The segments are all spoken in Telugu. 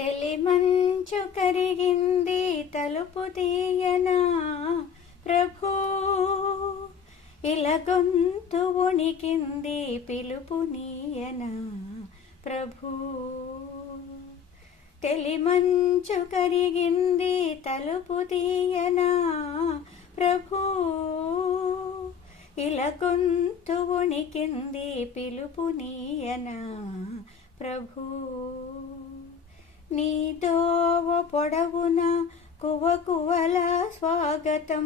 తెలిమంచు కరిగింది తలుపు తీయనా ప్రభూ, ఇలా గొంతు వణికింది పిలుపు నీయనా ప్రభూ. తెలిమంచు కరిగింది తలుపు తీయనా ప్రభూ, ఇలా గొంతు వణికింది పిలుపు నీయనా ప్రభూ. నీ దోవ పొడవున కువకువల స్వాగతం,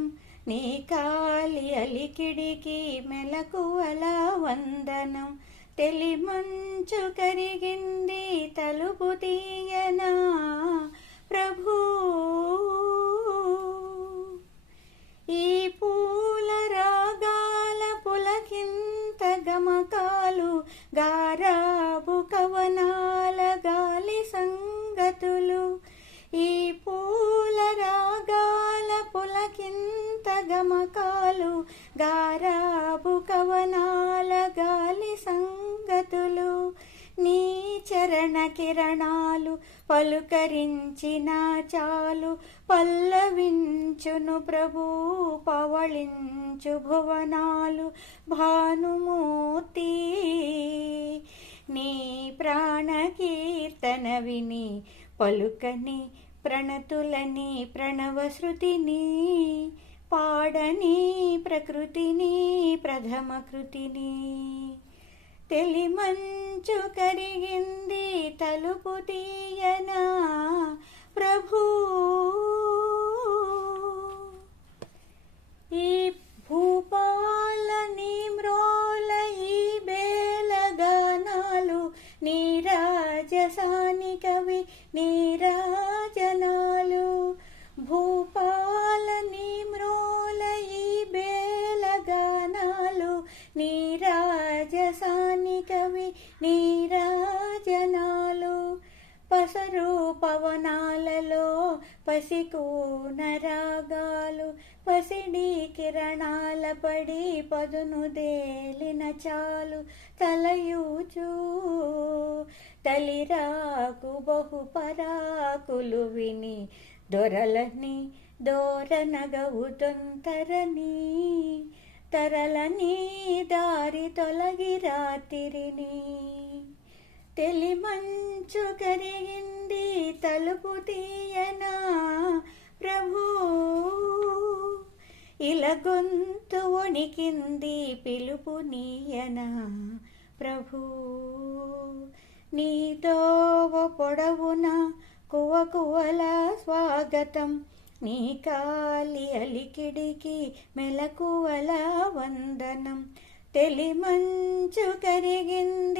నీ కాలి అలికిడికి మెలకువల వందనం. తెలిమంచు కరిగింది తలుపు తీయనా ప్రభూ, ఈ పూల రాగాల పులకింత గమకాలు, గారాబు కవనాల గాలి సంగతులు. ఈ పూల రాగాల పులకింత గమకాలు, గారాబు కవనాల గాలి సంగతులు. నీ చరణ కిరణాలు పలుకరించిన చాలు, పల్లవించును ప్రభూ పవళించు భువనాలు. భానుమూర్తి నీ ప్రాణ కీర్తన విని పలుకని ప్రణతులని ప్రణవ శృతిని, పాడని ప్రకృతిని ప్రథమ కృతిని. తెలిమంచు కరిగింది తలుపు తీయనా ప్రభూ, ఈ భూపాల నీ మ్రోల ఈ బేలగానాలు, నీ రాజసాని కవి నీరాజనాలు. భూపాల నీ మ్రోల ఈ బేలగానాలు, నీ రాజసాని కవి నీరాజనాలు. పసరు పవనాలలో పసికూన రాగాలు, పసిడి కిరణాల పడి పదును దేలిన చాలు. తలయూచు తలిరాకు బహుపరాకులు విని దొరలని దోరనగవు తొంతరని, తరలని దారి తొలగి రాత్రిని. తెలిమంచు కరిగింది తలుపు తీయనా ప్రభూ, ఇలా గొంతు వణికింది పిలుపు నీయనా ప్రభూ. నీ దోవ పొడవున కువకువల స్వాగతం, నీ కాలి అలికిడికి మెలకువల వందనం. తెలిమంచు కరిగింది